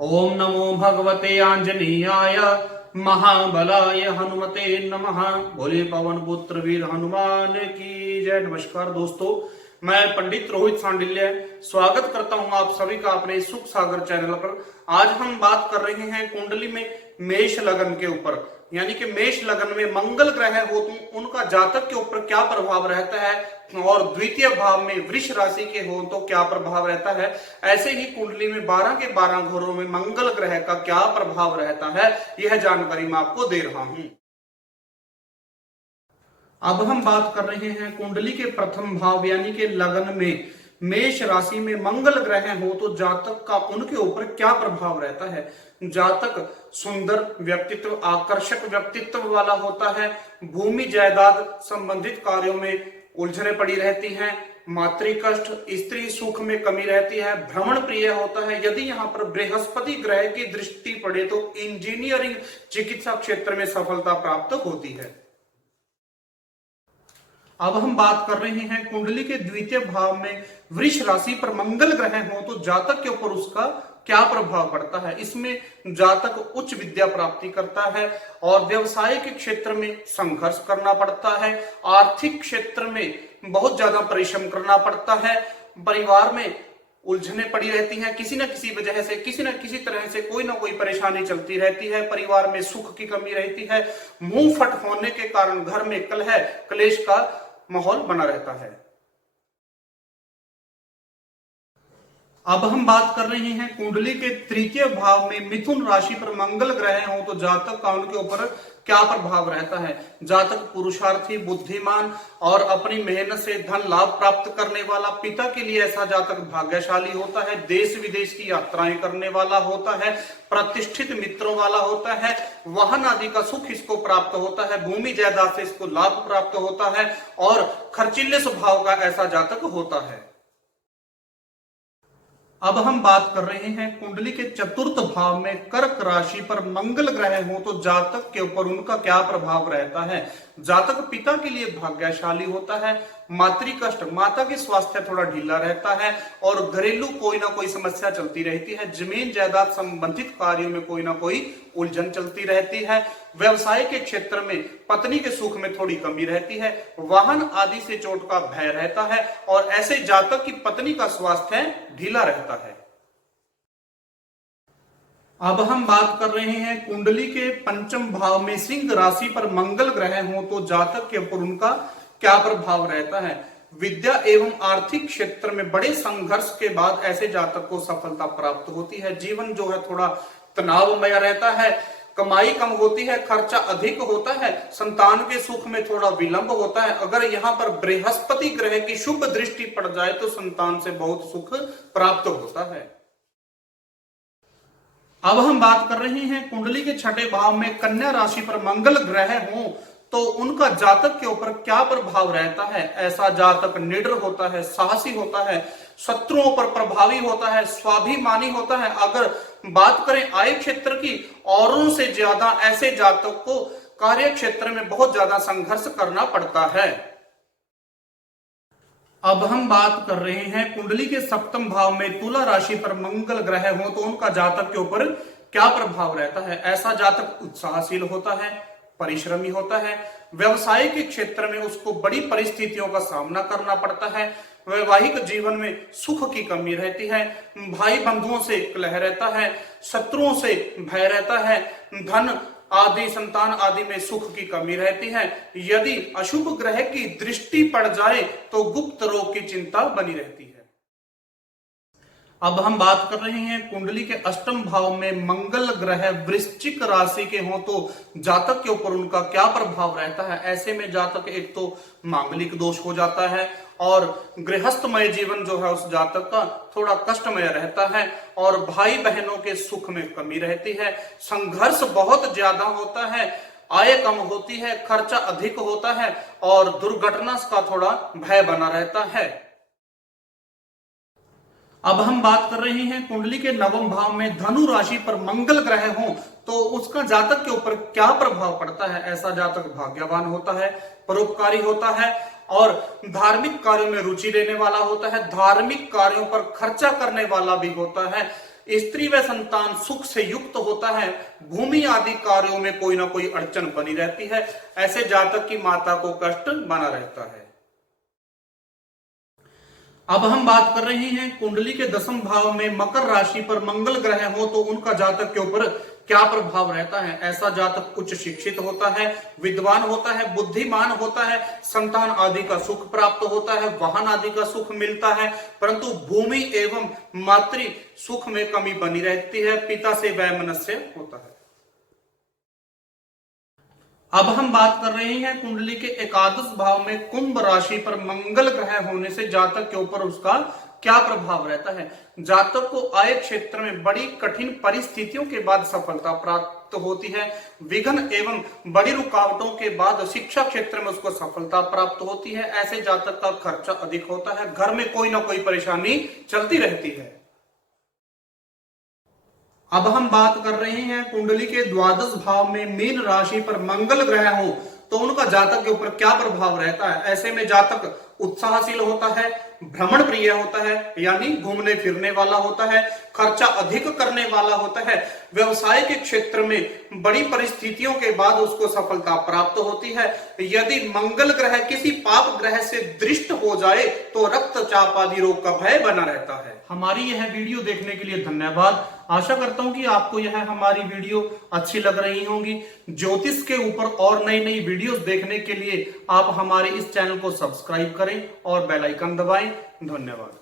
ओम नमो भगवते आंजनेयाय महाबलाय हनुमते नमः। बोले पवन पुत्र वीर हनुमान की जय। नमस्कार दोस्तों, मैं पंडित रोहित सांडिल्य स्वागत करता हूं आप सभी का अपने सुख सागर चैनल पर। आज हम बात कर रहे हैं कुंडली में मेष लगन के ऊपर, यानी कि मेष लगन में मंगल ग्रह हो तो उनका जातक के ऊपर क्या प्रभाव रहता है और द्वितीय भाव में वृष राशि के हो तो क्या प्रभाव रहता है। ऐसे ही कुंडली में 12 के 12 घरों में मंगल ग्रह का क्या प्रभाव रहता है, यह जानकारी मैं आपको दे रहा हूं। अब हम बात कर रहे हैं कुंडली के प्रथम भाव यानी कि लगन में मेष राशि में मंगल ग्रह हो तो जातक का उनके ऊपर क्या प्रभाव रहता है। जातक सुंदर व्यक्तित्व, आकर्षक व्यक्तित्व वाला होता है। भूमि जायदाद संबंधित कार्यों में उलझने पड़ी रहती हैं। मातृ कष्ट, स्त्री सुख में कमी रहती है। भ्रमण प्रिय होता है। यदि यहाँ पर बृहस्पति ग्रह की दृष्टि पड़े तो इंजीनियरिंग चिकित्सा क्षेत्र में सफलता प्राप्त होती है। अब हम बात कर रहे हैं कुंडली के द्वितीय भाव में वृष राशि पर मंगल ग्रह हो तो जातक के ऊपर उसका क्या प्रभाव पड़ता है। इसमें जातक उच्च विद्या प्राप्ति करता है और व्यवसाय के क्षेत्र में संघर्ष करना पड़ता है। आर्थिक क्षेत्र में बहुत ज्यादा परिश्रम करना पड़ता है। परिवार में उलझने पड़ी रहती हैं। किसी न किसी वजह से, किसी न किसी तरह से कोई ना कोई परेशानी चलती रहती है। परिवार में सुख की कमी रहती है। मुंह फट होने के कारण घर में कलह क्लेश का माहौल बना रहता है। अब हम बात कर रहे हैं कुंडली के तृतीय भाव में मिथुन राशि पर मंगल ग्रह हो तो जातक का उनके ऊपर क्या प्रभाव रहता है। जातक पुरुषार्थी, बुद्धिमान और अपनी मेहनत से धन लाभ प्राप्त करने वाला, पिता के लिए ऐसा जातक भाग्यशाली होता है। देश विदेश की यात्राएं करने वाला होता है। प्रतिष्ठित मित्रों वाला होता है। वाहन आदि का सुख इसको प्राप्त होता है। भूमि जायदाद से इसको लाभ प्राप्त होता है और खर्चीले स्वभाव का ऐसा जातक होता है। अब हम बात कर रहे हैं कुंडली के चतुर्थ भाव में कर्क राशि पर मंगल ग्रह हो तो जातक के ऊपर उनका क्या प्रभाव रहता है। जातक पिता के लिए भाग्यशाली होता है। मातृ कष्ट, माता के स्वास्थ्य थोड़ा ढीला रहता है और घरेलू कोई ना कोई समस्या चलती रहती है। जमीन जायदाद संबंधित कार्यों में कोई ना कोई उलझन चलती रहती है। व्यवसाय के क्षेत्र में पत्नी के सुख में थोड़ी कमी रहती है। वाहन आदि से चोट का भय रहता है और ऐसे जातक की पत्नी का स्वास्थ्य ढीला रहता है। अब हम बात कर रहे हैं कुंडली के पंचम भाव में सिंह राशि पर मंगल ग्रह हो तो जातक के ऊपर उनका क्या प्रभाव रहता है। विद्या एवं आर्थिक क्षेत्र में बड़े संघर्ष के बाद ऐसे जातक को सफलता प्राप्त होती है। जीवन जो है थोड़ा तनावमय रहता है। कमाई कम होती है, खर्चा अधिक होता है। संतान के सुख में थोड़ा विलंब होता है। अगर यहाँ पर बृहस्पति ग्रह की शुभ दृष्टि पड़ जाए तो संतान से बहुत सुख प्राप्त होता है। अब हम बात कर रहे हैं कुंडली के छठे भाव में कन्या राशि पर मंगल ग्रह हो तो उनका जातक के ऊपर क्या प्रभाव रहता है। ऐसा जातक निडर होता है, साहसी होता है, शत्रुओं पर प्रभावी होता है, स्वाभिमानी होता है। अगर बात करें आय क्षेत्र की, औरों से ज्यादा ऐसे जातक को कार्य क्षेत्र में बहुत ज्यादा संघर्ष करना पड़ता है। अब हम बात कर रहे हैं कुंडली के सप्तम भाव में तुला राशि पर मंगल ग्रह हो तो उनका जातक के ऊपर क्या प्रभाव रहता है। ऐसा जातक उत्साहशील होता है, परिश्रमी होता है। व्यवसाय के क्षेत्र में उसको बड़ी परिस्थितियों का सामना करना पड़ता है। वैवाहिक जीवन में सुख की कमी रहती है। भाई बंधुओं से कलह रहता है। शत्रुओं से भय रहता है। धन आदि, संतान आदि में सुख की कमी रहती है। यदि अशुभ ग्रह की दृष्टि पड़ जाए तो गुप्त रोग की चिंता बनी रहती है। अब हम बात कर रहे हैं कुंडली के अष्टम भाव में मंगल ग्रह वृश्चिक राशि के हो तो जातक के ऊपर उनका क्या प्रभाव रहता है। ऐसे में जातक एक तो मांगलिक दोष हो जाता है और गृहस्थमय जीवन जो है उस जातक का थोड़ा कष्टमय रहता है और भाई बहनों के सुख में कमी रहती है। संघर्ष बहुत ज्यादा होता है। आय कम होती है, खर्चा अधिक होता है और दुर्घटना का थोड़ा भय बना रहता है। अब हम बात कर रहे हैं कुंडली के नवम भाव में धनु राशि पर मंगल ग्रह हो तो उसका जातक के ऊपर क्या प्रभाव पड़ता है। ऐसा जातक भाग्यवान होता है, परोपकारी होता है और धार्मिक कार्यों में रुचि लेने वाला होता है। धार्मिक कार्यों पर खर्चा करने वाला भी होता है। स्त्री व संतान सुख से युक्त होता है, भूमि आदि कार्यों में कोई ना कोई अड़चन बनी रहती है, ऐसे जातक की माता को कष्ट बना रहता है। अब हम बात कर रहे हैं कुंडली के 10वें भाव में मकर राशि पर मंगल ग्रह हो तो उनका जातक के ऊपर क्या प्रभाव रहता है। ऐसा जातक उच्च शिक्षित होता है, विद्वान होता है, बुद्धिमान होता है, संतान आदि का सुख प्राप्त होता है, वाहन आदि का सुख मिलता है, परंतु भूमि एवं मातृ सुख में कमी बनी रहती है, पिता से वैमनस्य होता है। अब हम बात कर रहे हैं कुंडली के 11वें भाव में कुंभ राशि पर मंगल ग्रह होने से जातक के ऊपर उसका क्या प्रभाव रहता है। जातक को आय क्षेत्र में बड़ी कठिन परिस्थितियों के बाद सफलता प्राप्त होती है, विघ्न एवं बड़ी रुकावटों के बाद शिक्षा क्षेत्र में उसको सफलता प्राप्त होती है। ऐसे जातक का खर्चा अधिक होता है, घर में कोई ना कोई परेशानी चलती रहती है। अब हम बात कर रहे हैं कुंडली के 12वें भाव में मीन राशि पर मंगल ग्रह हो तो उनका जातक के ऊपर क्या प्रभाव रहता है। ऐसे में जातक उत्साहशील होता है, भ्रमण प्रिय होता है, यानी घूमने फिरने वाला होता है, खर्चा अधिक करने वाला होता है, व्यवसाय के क्षेत्र में बड़ी परिस्थितियों के बाद उसको सफलता प्राप्त होती है। यदि मंगल ग्रह किसी पाप ग्रह से दृष्ट हो जाए तो रक्तचाप आदि रोग का भय बना रहता है। हमारी यह वीडियो देखने के लिए धन्यवाद। आशा करता हूं कि आपको यह हमारी वीडियो अच्छी लग रही होंगी। ज्योतिष के ऊपर और नई नई वीडियोस देखने के लिए आप हमारे इस चैनल को सब्सक्राइब करें और बेल आइकन दबाएं। धन्यवाद।